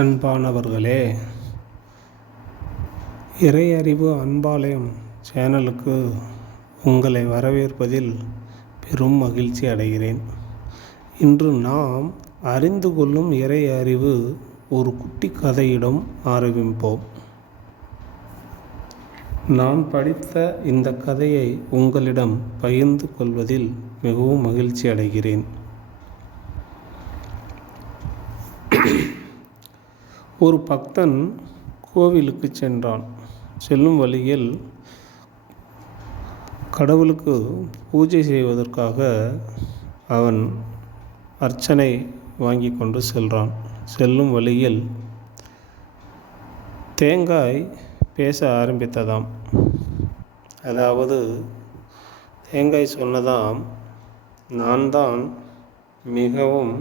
அன்பானவர்களே, இறையறிவு அன்பாலயம் சேனலுக்கு உங்களை வரவேற்பதில் பெரும் மகிழ்ச்சி அடைகிறேன். இன்று நாம் அறிந்து கொள்ளும் இறை அறிவு ஒரு குட்டி கதையிடம் ஆரம்பிப்போம். நான் படித்த இந்த கதையை உங்களிடம் பகிர்ந்து கொள்வதில் மிகவும் மகிழ்ச்சி அடைகிறேன். ஒரு பக்தன் கோவிலுக்கு சென்றான். செல்லும் வழியில் கடவுளுக்கு பூஜை செய்வதற்காக அவன் அர்ச்சனை வாங்கி கொண்டு செல்கிறான். செல்லும் வழியில் தேங்காய் பேச ஆரம்பித்ததாம். அதாவது தேங்காய் சொன்னதாம், நான் தான் மிகவும்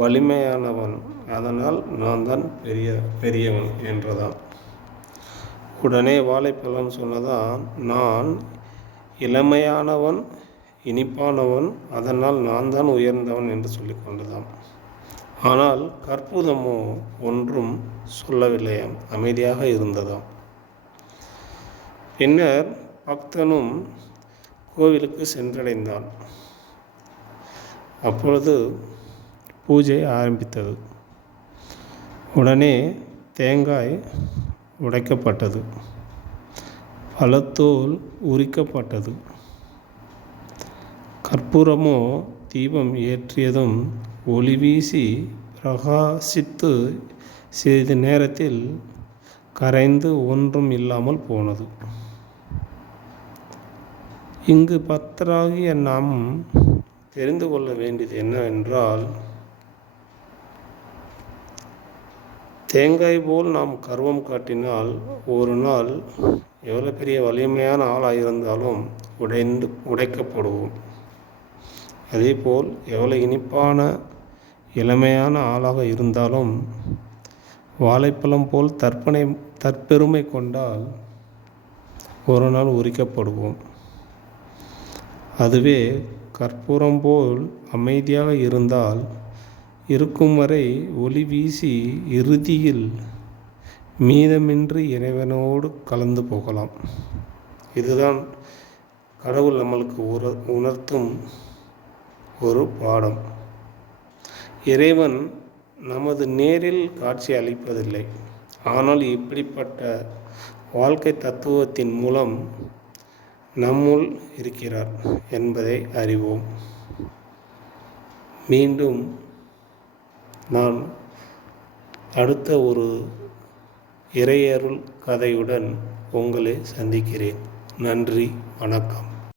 வலிமையானவன், அதனால் நான் தான் பெரியவன் என்றதாம். உடனே வாழைப்பழம் சொன்னதாம், நான் இளமையானவன், இனிப்பானவன், அதனால் நான் தான் உயர்ந்தவன் என்று சொல்லி கொண்டதாம். ஆனால் கற்பூதமோ ஒன்றும் சொல்லவில்லையாம், அமைதியாக இருந்ததாம். பின்னர் பக்தனும் கோவிலுக்கு சென்றடைந்தான். அப்பொழுது பூஜை ஆரம்பித்தது. உடனே தேங்காய் உடைக்கப்பட்டது, பழத்தோல் உரிக்கப்பட்டது. கற்பூரமோ தீபம் ஏற்றியதும் ஒளி வீசி பிரகாசித்து சிறிது நேரத்தில் கரைந்து ஒன்றும் இல்லாமல் போனது. இங்கு பக்தராகிய நாம் தெரிந்து கொள்ள வேண்டியது என்னவென்றால், தேங்காய் போல் நாம் கர்வம் காட்டினால் ஒரு நாள் எவ்வளோ பெரிய வலிமையான ஆளாக இருந்தாலும் உடைக்கப்படுவோம். அதேபோல் எவ்வளோ இனிப்பான இளமையான ஆளாக இருந்தாலும் வாழைப்பழம் போல் தற்பெருமை கொண்டால் ஒரு நாள் உரிக்கப்படுவோம். அதுவே கற்பூரம் போல் அமைதியாக இருந்தால் இருக்கும் வரை ஒளி வீசி இறுதியில் மீதமின்றி இறைவனோடு கலந்து போகலாம். இதுதான் கடவுள் நம்மளுக்கு உணர்த்தும் ஒரு பாடம். இறைவன் நமது நேரில் காட்சி அளிப்பதில்லை, ஆனால் இப்படிப்பட்ட வாழ்க்கை தத்துவத்தின் மூலம் நம்முள் இருக்கிறார் என்பதை அறிவோம். மீண்டும் நான் அடுத்த ஒரு இறையருள் கதையுடன் உங்களை சந்திக்கிறேன். நன்றி, வணக்கம்.